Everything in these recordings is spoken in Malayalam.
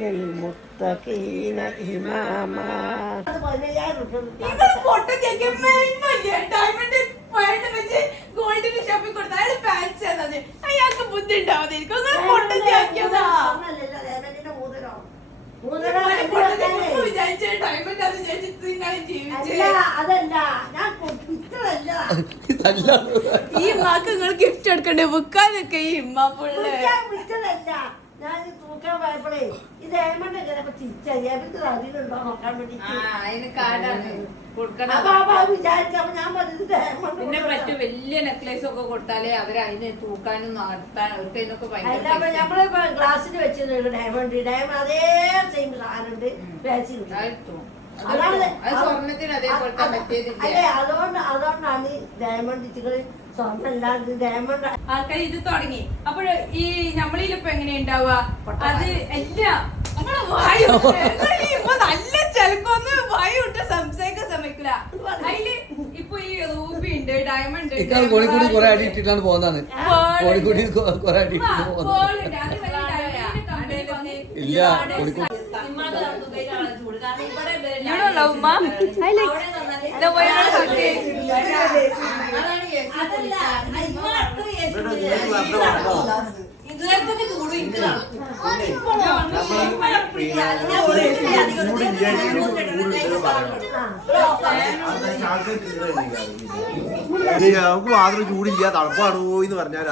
للمتقين إماما. ഗോൾഡിന് ഷോപ്പിൽ കൊടുത്ത അയാൾ ഫാൻസി തന്നത് അയാൾക്ക് ബുദ്ധി ഉണ്ടാവാതിരിക്കും ഈ മാക്ക് നിങ്ങൾ ഗിഫ്റ്റ് എടുക്കണ്ടേ ബുക്കാന്നൊക്കെ ഈ ഇമ്മ പുള്ളേ ഞാൻ തൂക്കാൻ പോയപ്പോഴേ ഇത് ഡയമണ്ട് എങ്ങനെ തിരിച്ചറിയാൻ അതിലുണ്ടോ നോക്കാൻ വേണ്ടി പിന്നെ മറ്റു വലിയ നെക്ലേസ് ഒക്കെ കൊടുത്താലേ അവര് അതിന് തൂക്കാനും നടത്താൻ നമ്മളിപ്പോ ഗ്ലാസ്സിൽ വെച്ചിട്ടുണ്ട് ഡയമണ്ട് ഡയമണ്ട് അതേ സെയിം സാധനമുണ്ട് അല്ലേ അതുകൊണ്ടാണ് ഡയമണ്ട് ഇറ്റുകള് സ്വർണ്ണല്ലാണ്ട് ഡയമണ്ട് ആൾക്കാർ ഇത് തുടങ്ങി. അപ്പോൾ ഈ നമ്മളിലിപ്പോ എങ്ങനെയുണ്ടാവുക അത് എല്ലാ നല്ല ചെലക്കൊന്ന് വായു വിട്ട് സംസാരിക്കാൻ സമ്മതിക്കില്ല. അതില് ഇപ്പൊ ഈ റൂബി ഉണ്ട്, ഡയമണ്ട് ഉണ്ട്, കോഴിക്കോട് കുറെ അടി ഇട്ടിട്ടാണ് പോകുന്നതാണ്. കോഴിക്കോട് കുറെ അടി ഇല്ല കോഴിക്കോട് ഉമ്മ നമുക്ക് മാത്രം ചൂടില്ല തണുപ്പാണോ എന്ന് പറഞ്ഞാൽ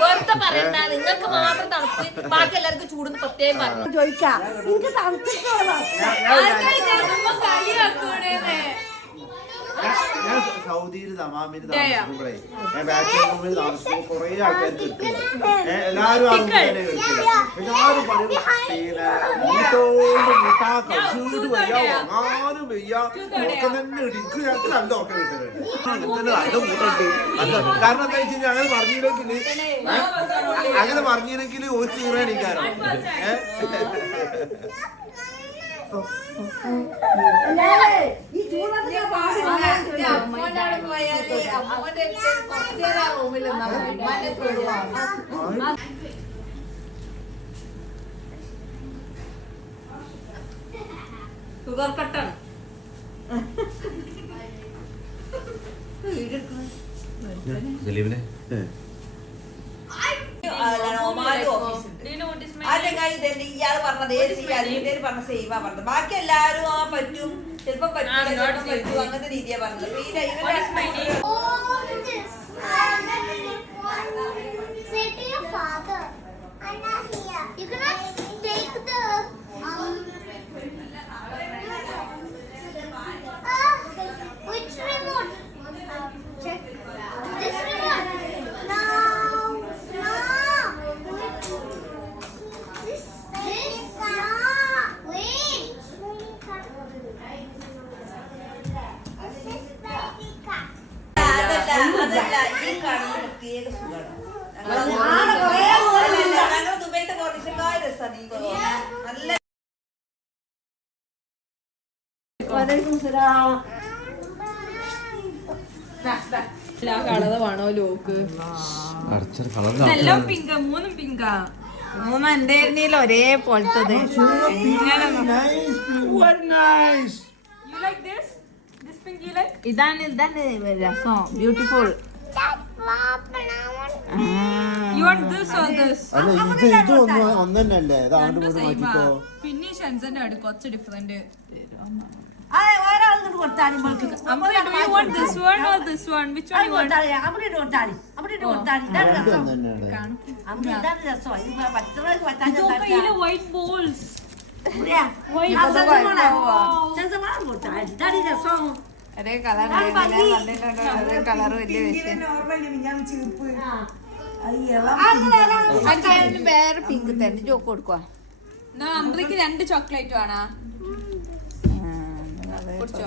വെറുതെ പറയണ്ട, നിങ്ങൾക്ക് മാത്രം തണുപ്പ്, ബാക്കി എല്ലാവർക്കും ചൂടുന്ന് പ്രത്യേകം പറഞ്ഞു ചോദിക്കാം. എനിക്ക് തണുത്തിട്ടോളാം. ഞാൻ സൗദിയിൽ ദമാമിൽ താമസിക്കുമ്പോഴേ ബാച്ചിലർ താമസിക്കുമ്പോൾ കുറെ ആൾക്കാർക്ക് എല്ലാരും എല്ലാരും പറയും കഴിച്ചൂട് വയ്യ ഉറങ്ങാനും വയ്യ ഉറക്കം തന്നെ ഇടിക്ക് ഞങ്ങൾക്ക് നല്ല ഉറക്കം കിട്ടുന്നുണ്ട്. അങ്ങനത്തെ നല്ല കൂട്ടുണ്ട്. കാരണം എന്താ വെച്ച് കഴിഞ്ഞാൽ അങ്ങനെ പറഞ്ഞില്ലെങ്കിൽ ഒരു തീറണിക്കാരോ ഈ ചൂടൊക്കെ ഷുഗർ കട്ടാണ്. ഇയാള് പറഞ്ഞത് പറഞ്ഞ സേവാ പറഞ്ഞത്. ബാക്കി എല്ലാരും ആ പറ്റും ചിലപ്പോ പറ്റും അങ്ങനത്തെ രീതിയാ പറഞ്ഞത്. കളറവാണോ ലോക്ക് എല്ലാം പിങ്ക മൂന്നും പിങ്കാ മൂന്നും എന്റെ ഒരേ പോലത്തത്. ഇതാണ് ഇതാണ് രസം ബ്യൂട്ടിഫുൾ. പിന്നെ ഷെൻസന്റെ അടുത്ത് കുറച്ച് ഡിഫറെന്റ്. ഒരേ കളർ കളർ വലിയ വേറെ പിങ്ക് തന്നെ ജോക്ക് കൊടുക്കുക. അമ്പലേക്ക് 2 ചോക്ലേറ്റ് വേണോ? കൊടുക്കോ